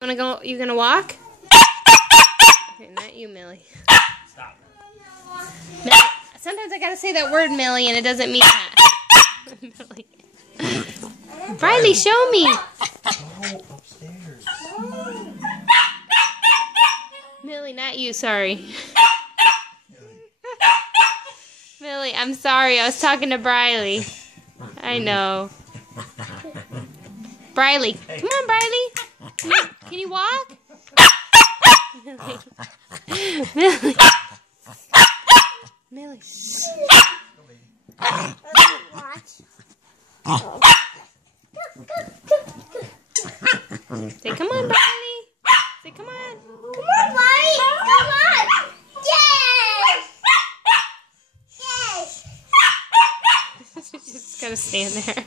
Wanna go? You gonna walk? Okay, not you, Millie. Stop. Millie, sometimes I gotta say that word, Millie, and it doesn't mean that. Millie. Briley, show me. Go upstairs. Millie, not you. Sorry. Millie, I'm sorry. I was talking to Briley. I know. Briley, come on, Briley. Can you walk? Millie. Millie. Millie. Say, come on, Briley. Say, come on. Come on, Briley. Come on. Yes. Yes. Just gotta stand there.